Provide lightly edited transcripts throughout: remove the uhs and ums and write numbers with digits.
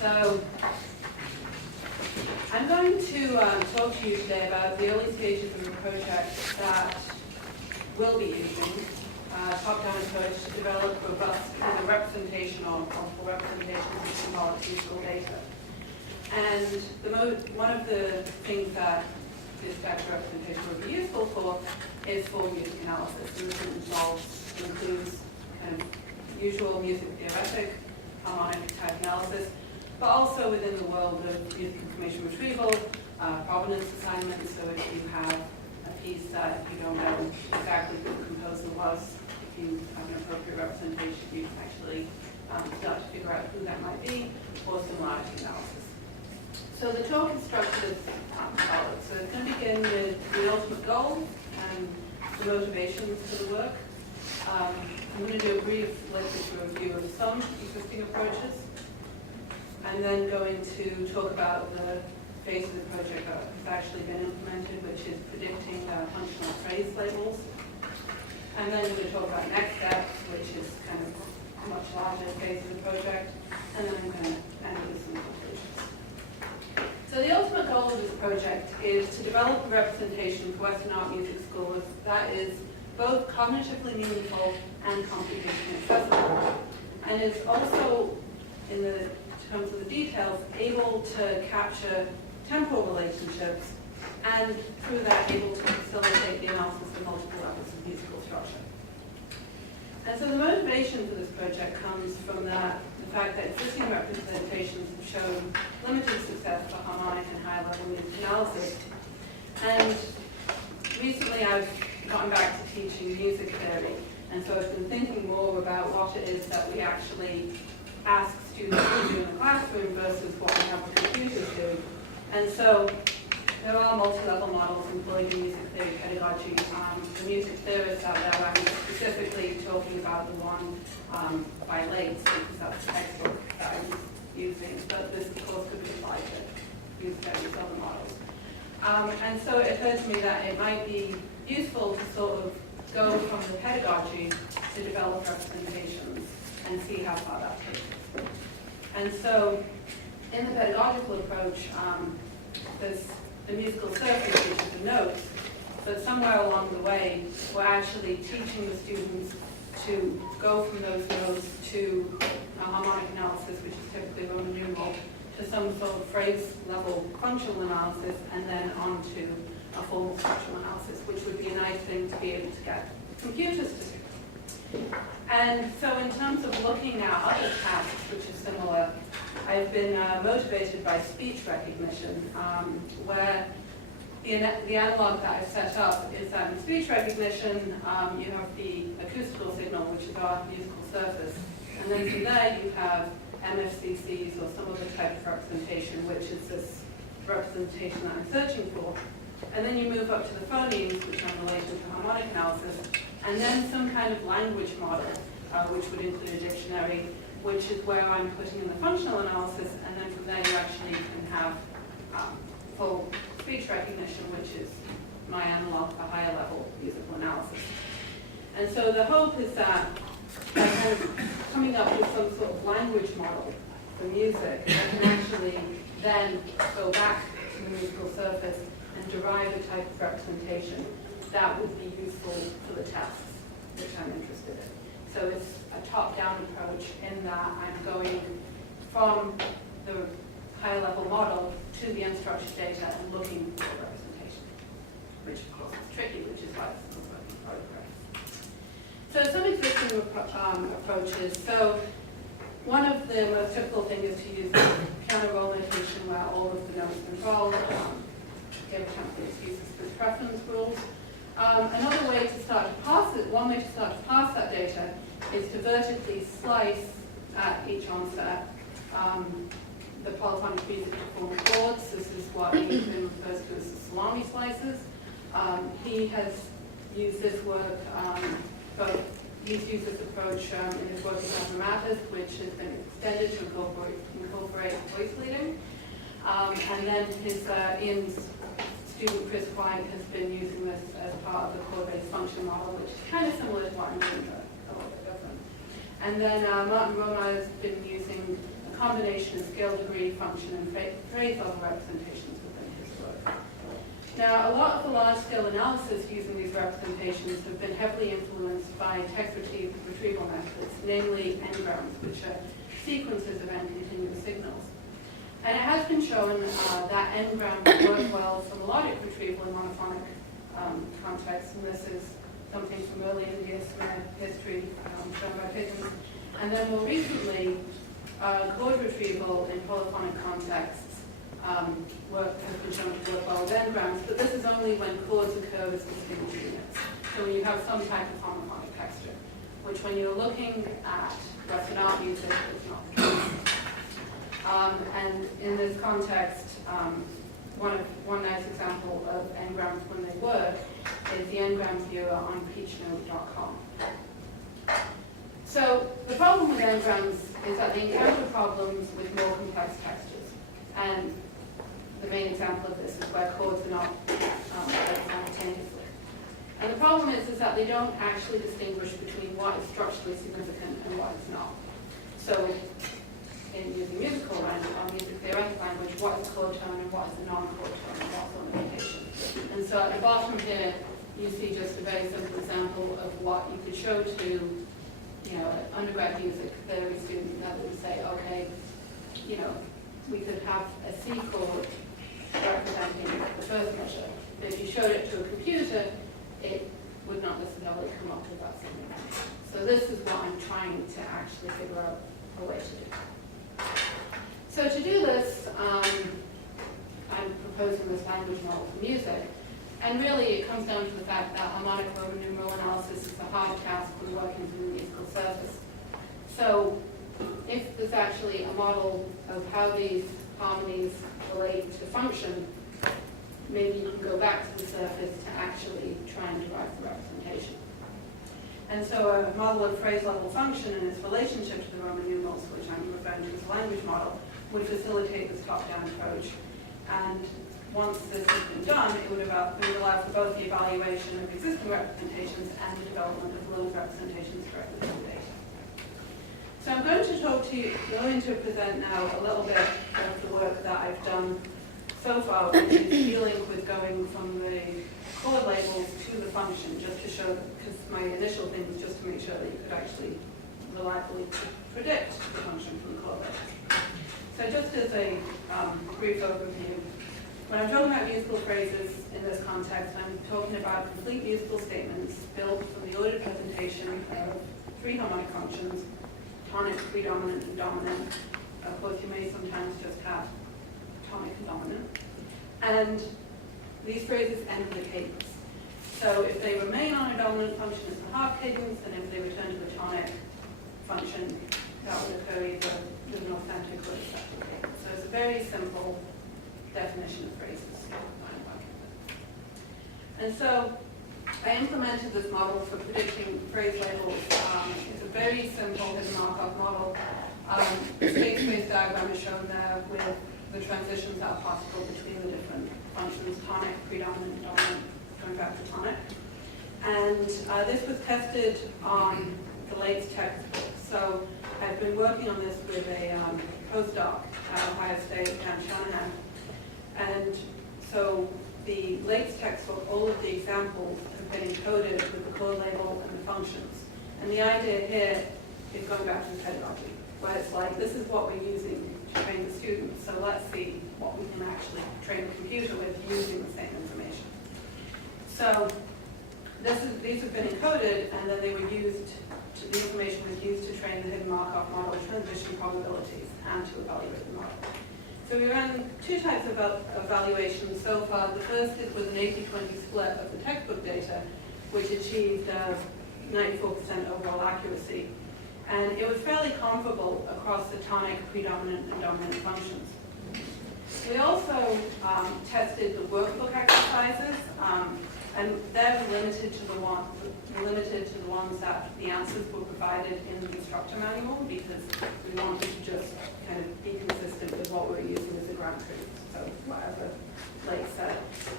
So I'm going to talk to you today about the early stages of the project that will be using top-down approach to develop robust either representation or multiple representations of symbolic musical data. And one of the things that this type of representation would be useful for is for music analysis. And this includes kind of usual music theoretic, harmonic type analysis, but also within the world of music information retrieval, provenance assignments. So if you have a piece that if you don't know exactly who the composer was, if you have an appropriate representation, you can actually start to figure out who that might be, or similarity analysis. So the talk is structured as follows. So it's going to begin with the ultimate goal and the motivations for the work. I'm going to do a brief literature review of some existing approaches, and then going to talk about the phase of the project that has actually been implemented, which is predicting functional phrase labels. And then we're going to talk about next steps, which is kind of a much larger phase of the project. And then I'm going to end with some conclusions. So the ultimate goal of this project is to develop a representation for Western art music scores that is both cognitively meaningful and computationally accessible, and is also, in the terms of the details, able to capture temporal relationships, and through that able to facilitate the analysis of multiple levels of musical structure. And so the motivation for this project comes from the fact that existing representations have shown limited success for harmonic and high-level music analysis. And recently I've gotten back to teaching music theory, and so I've been thinking more about what it is that we actually ask students to do in the classroom versus what we have the computers do. And so there are multi-level models employed in music theory pedagogy. The music theorists out there, I'm specifically talking about the one by Lates, because that's the textbook that I'm using, but this of course could be applied to music theory's other models. And so it occurred to me that it might be useful to sort of go from the pedagogy to develop representations and see how far that takes us. And so in the pedagogical approach, there's the musical surface, which is the notes, but somewhere along the way, we're actually teaching the students to go from those notes to a harmonic analysis, which is typically Roman numeral, to some sort of phrase level functional analysis, and then on to a formal structural analysis, which would be a nice thing to be able to get computers to do. And so in terms of looking at other tasks, which is similar, I've been motivated by speech recognition, where the analog that I've set up is that in speech recognition, you have the acoustical signal, which is our musical surface, and then from there you have MFCCs or some other type of representation, which is this representation that I'm searching for. And then you move up to the phonemes, which are in relation to harmonic analysis, and then some kind of language model, which would include a dictionary, which is where I'm putting in the functional analysis, and then from there you actually can have full speech recognition, which is my analog for higher level musical analysis. And so the hope is that by kind of coming up with some sort of language model for music, I can actually then go back to the musical surface and derive a type of representation that would be useful for the tasks which I'm interested in. So it's a top-down approach in that I'm going from the high-level model to the unstructured data and looking for representation, which of course is tricky, which is why it's not working photographs. So some existing approaches. So one of the most typical things is to use the piano roll notation where all of the notes control. Give Champions uses this preference rules. Another way to start to parse it, one way to start to parse that data is to vertically slice at each onset the polyphonic music to form chords. This is what Ethan refers to as the salami slices. He has used this work, but he's used this approach in his work in mathematics, which has been extended to incorporate voice leading. And then his Ian's student Chris White has been using this as part of the chord-based function model, which is kind of similar to what I'm doing, but a little bit different. And then Martin Roma has been using a combination of scale, degree, function, and phrase level representations within his work. Now, a lot of the large-scale analysis using these representations have been heavily influenced by text retrieval methods, namely n-grams, which are sequences of n-continuous signals. And it has been shown that n-grams work well for melodic retrieval in monophonic contexts, and this is something from early Indian history shown by Pickens. And then more recently, chord retrieval in polyphonic contexts has been shown to work well with n-grams, but this is only when chords occur as distinct units. So when you have some type of homophonic texture, which when you're looking at Western art music is not the case. And in this context, one nice example of n-grams when they work is the n-gram viewer on peachnote.com. So the problem with n-grams is that they encounter problems with more complex textures. And the main example of this is where chords are not played simultaneously. And the problem is that they don't actually distinguish between what is structurally significant and what is not. So in using musical language, or music theoretic language, what is chord tone and what is a non-chord tone and what's ornamentation. And so at the bottom here, you see just a very simple example of what you could show to, undergrad music theory student that would say, okay, we could have a C chord representing the first measure. But if you showed it to a computer, it would not necessarily come up with that same answer. So this is what I'm trying to actually figure out a way to do. So to do this, I'm proposing this language model for music. And really, it comes down to the fact that harmonic Roman numeral analysis is a hard task when working through the musical surface. So if there's actually a model of how these harmonies relate to function, maybe you can go back to the surface to actually try and derive the representation. And so a model of phrase level function and its relationship to the Roman numerals, which I'm referring to as a language model, would facilitate this top-down approach. And once this has been done, it would allow for both the evaluation of existing representations and the development of those representations directly from data. So I'm going to present now a little bit of the work that I've done so far, which is dealing with going from the chord labels to the function, just to show, because my initial thing was just to make sure that you could actually reliably predict the function from the chord labels. So just as a brief overview, when I'm talking about musical phrases in this context, I'm talking about complete musical statements built from the ordered presentation of three harmonic functions, tonic, predominant, and dominant. Of course, you may sometimes just have tonic and dominant. And these phrases end with a cadence. So if they remain on a dominant function, it's a half cadence, and if they return to the tonic function, that would occur either with an authentic or a second cadence. So it's a very simple definition of phrases. And so I implemented this model for predicting phrase labels. It's a very simple hidden Markov model. The state space diagram is shown there with the transitions that are possible between the different functions, tonic, predominant, dominant, going back to tonic. And this was tested on the Late's textbook. So I've been working on this with a postdoc at Ohio State, Johanna. And so the Late's textbook, all of the examples have been encoded with the chord label and the functions. And the idea here is going back to the pedagogy, where it's like, this is what we're using to train the students, so let's see what we can actually train the computer with using the same information. So these have been encoded, and then they were used, the information was used to train the hidden Markov model, transition probabilities, and to evaluate the model. So we ran two types of evaluations so far. The first was an 80-20 split of the textbook data, which achieved 94% overall accuracy. And it was fairly comparable across the tonic, predominant, and dominant functions. We also tested the workbook exercises, and they're limited to the ones that the answers were provided in the instructor manual, because we wanted to just kind of be consistent with what we were using as a ground truth, so whatever Blake said.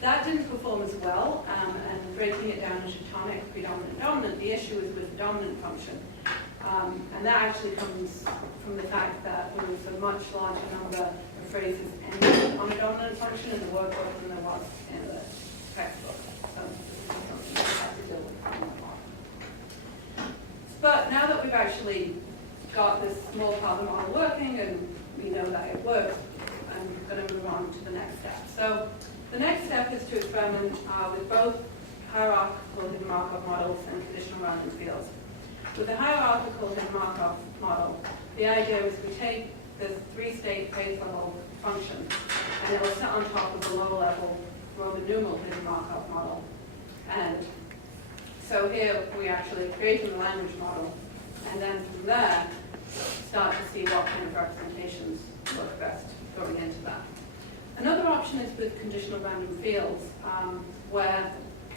That didn't perform as well, and breaking it down into tonic, predominant, dominant, the issue is with the dominant function. And that actually comes from the fact that there was a much larger number of phrases ending on a dominant function in the workbook than there was in the textbook. So this is something we have to deal with a lot. But now that we've actually got this small part of the model working and we know that it works, I'm going to move on to the next step. So the next step is to experiment with both hierarchical hidden Markov models and conditional random fields. With the hierarchical hidden Markov model, the idea is we take this three-state phase level function and it will sit on top of the lower-level Roman numeral hidden Markov model. And so here we actually creating the language model, and then from there start to see what kind of representations work best going into that. Another option is with conditional random fields, where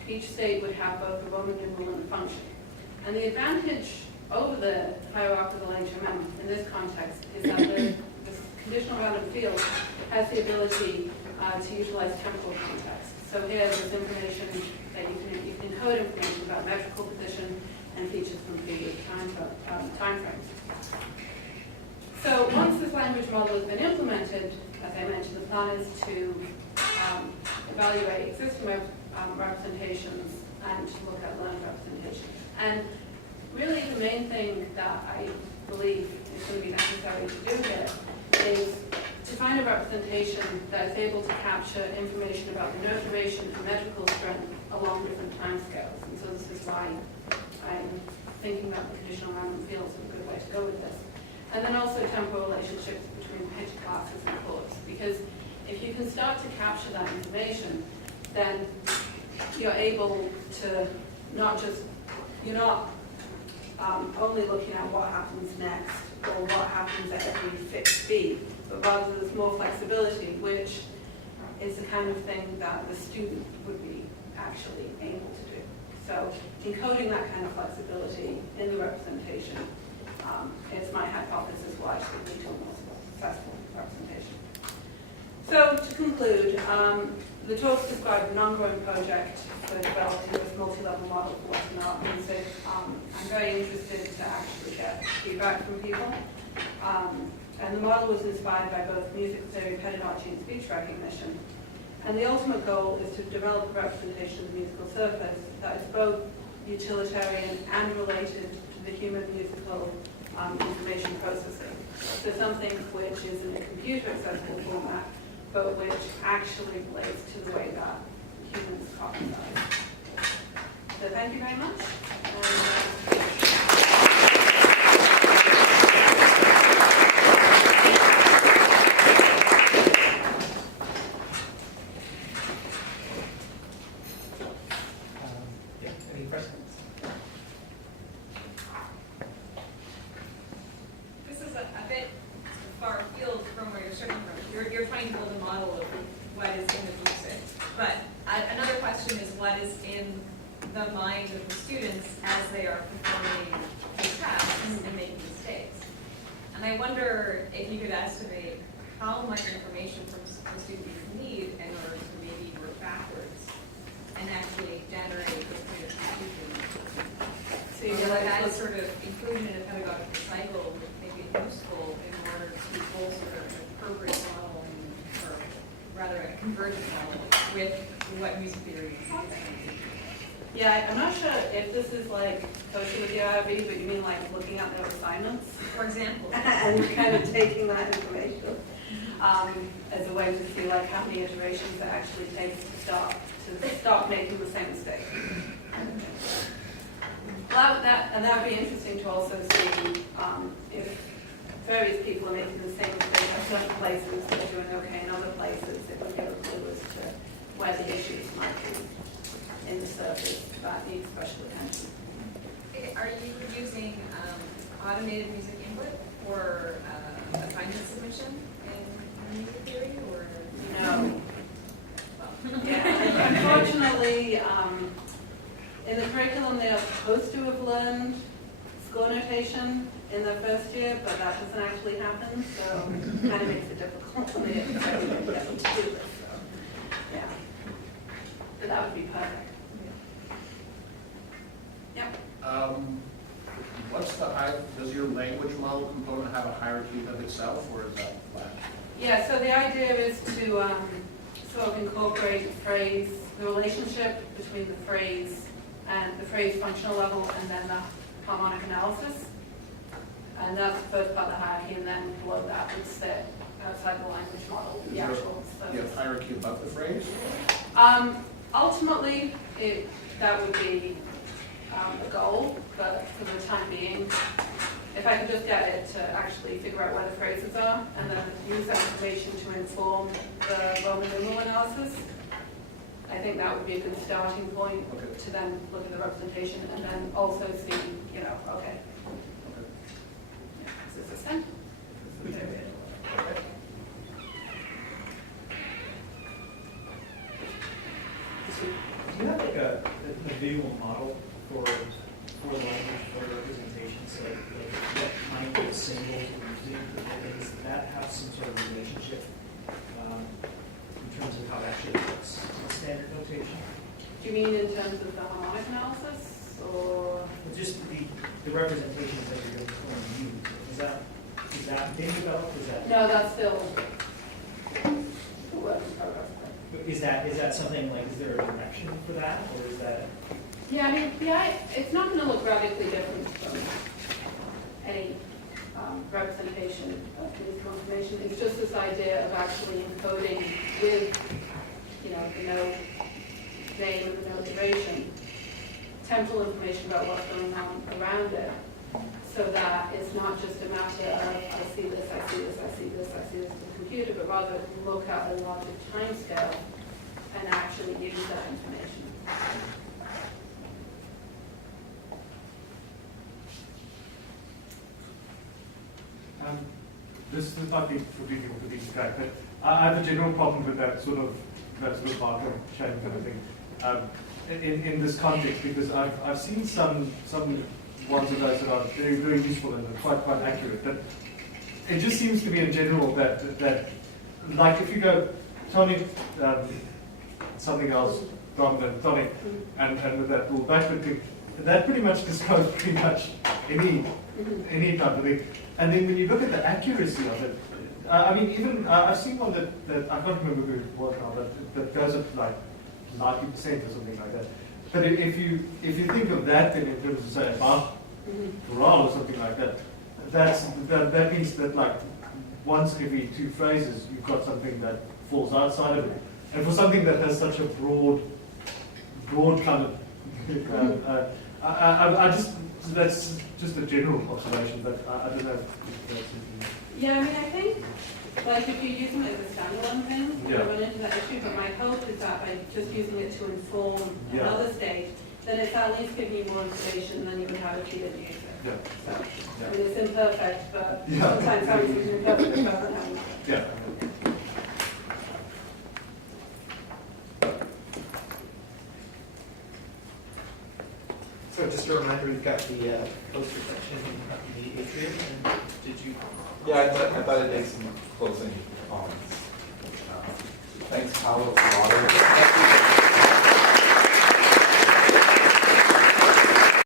each state would have both the Roman numeral and the function. And the advantage over the hierarchical HMM in this context is that this conditional random field has the ability to utilize temporal context. So here there's information that you can encode information about metrical position and features from previous time frames. So once this language model has been implemented, as I mentioned, the plan is to evaluate existing representations and to look at learned representations. And really the main thing that I believe is going to be necessary to do here is to find a representation that is able to capture information about the note duration and metrical strength along different time scales. And so this is why I'm thinking that the conditional random fields are a good way to go with this. And then also temporal relationships between pitch classes and chords. Because if you can start to capture that information, then you're able to you're not only looking at what happens next or what happens at every fixed speed, but rather there's more flexibility, which is the kind of thing that the student would be actually able to do. So encoding that kind of flexibility in the representation is my hypothesis will actually lead to a more successful representation. So to conclude, the talks describe an ongoing project for developing this multi-level model for Western art music. I'm very interested to actually get feedback from people. And the model was inspired by both music theory, pedagogy, and speech recognition. And the ultimate goal is to develop a representation of the musical surface that is both utilitarian and related to the human musical information processing. So something which is in a computer accessible format, but which actually relates to the way that humans cognize. So thank you very much. Any questions? This is a bit far afield from where you're starting from. You're trying to build a model of what is in the music. But another question is what is in the mind of the students as they are performing these tasks and making mistakes. And I wonder if you could estimate how much information from the students need in order to maybe work backwards and actually generate this kind of confusion. So you know, that sort of inclusion in a pedagogical cycle would make it useful in order to bolster an appropriate model, or rather a convergent model with what music theory is. Yeah, I'm not sure if this is like coaching with the IRB, but you mean like looking at their assignments? For example. And kind of taking that information as a way to see like how many iterations it actually takes to stop making the same mistake. Well, that would be interesting to also see if various people are making the same mistake at certain places, they're doing okay in other places. It would give a clue as to where the issues might be in the surface that need special attention. Are you using automated music input for assignment submission in music theory, or no? Yeah, unfortunately, in the curriculum they are supposed to have learned score notation in their first year, but that doesn't actually happen, so it kind of makes it difficult when they get them to do this. So, yeah, but that would be perfect. Yeah. What's the high does your language model component have a hierarchy of itself, or is that flat? Yeah, so the idea is to sort of incorporate the phrase, the relationship between the phrase and the phrase functional level and then the harmonic analysis. And that's the first part of the hierarchy, and then below that would sit outside the language model, the actual Do you have hierarchy above the phrase? Ultimately, that would be the goal, but for the time being, if I could just get it to actually figure out where the phrases are and then use that information to inform the Roman numeral analysis, I think that would be a good starting point to then look at the representation and then also see, you know, okay, is this a sentence? Is this a period? Do you have like a visual model for language, for representation, so like what kind of symbols we're using, does that have some sort of relationship in terms of how that should looks in standard notation? Do you mean in terms of the harmonic analysis, or? Just the representations that you're going to use, is that being developed, is that? No, that's still work in progress. Is that something like, is there a direction for that, or is that? Yeah, I mean, it's not going to look radically different from any representation of physical information. It's just this idea of actually encoding with, you know, the node name and the node duration, temporal information about what's going on around it, so that it's not just a matter of I see this, I see this, I see this, I see this in the computer, but rather look at a larger time scale and actually use that information. This might be completely for these guys, but I have a general problem with that sort of marker chain kind of thing in this context, because I've seen some ones of those that are very, very useful and are quite accurate. But it just seems to be in general that like if you go tonic something else rather than tonic and with that little backward thing, that pretty much describes pretty much any type of thing. And then when you look at the accuracy of it, I mean, even I've seen one that I can't remember who it was now, that goes up to like 90% or something like that. But if you think of that then in terms of say a Bach chorale or something like that, that means that like once every two phrases you've got something that falls outside of it. And for something that has such a broad kind of, I just, that's just a general observation, but I don't know if that's it. Yeah, I mean, I think, like, if you're using it as a standalone thing, you're going to run into that issue, but my hope is that by just using it to inform another state, then it's at least giving you more information than you would have if you didn't use it. Yeah. So, I mean, it's imperfect, but sometimes having something imperfect is better than having nothing. Yeah. So just a reminder, we've got the poster section in the atrium, and did you? Yeah, I thought I'd make some closing comments. Thanks, Paolo, for moderating.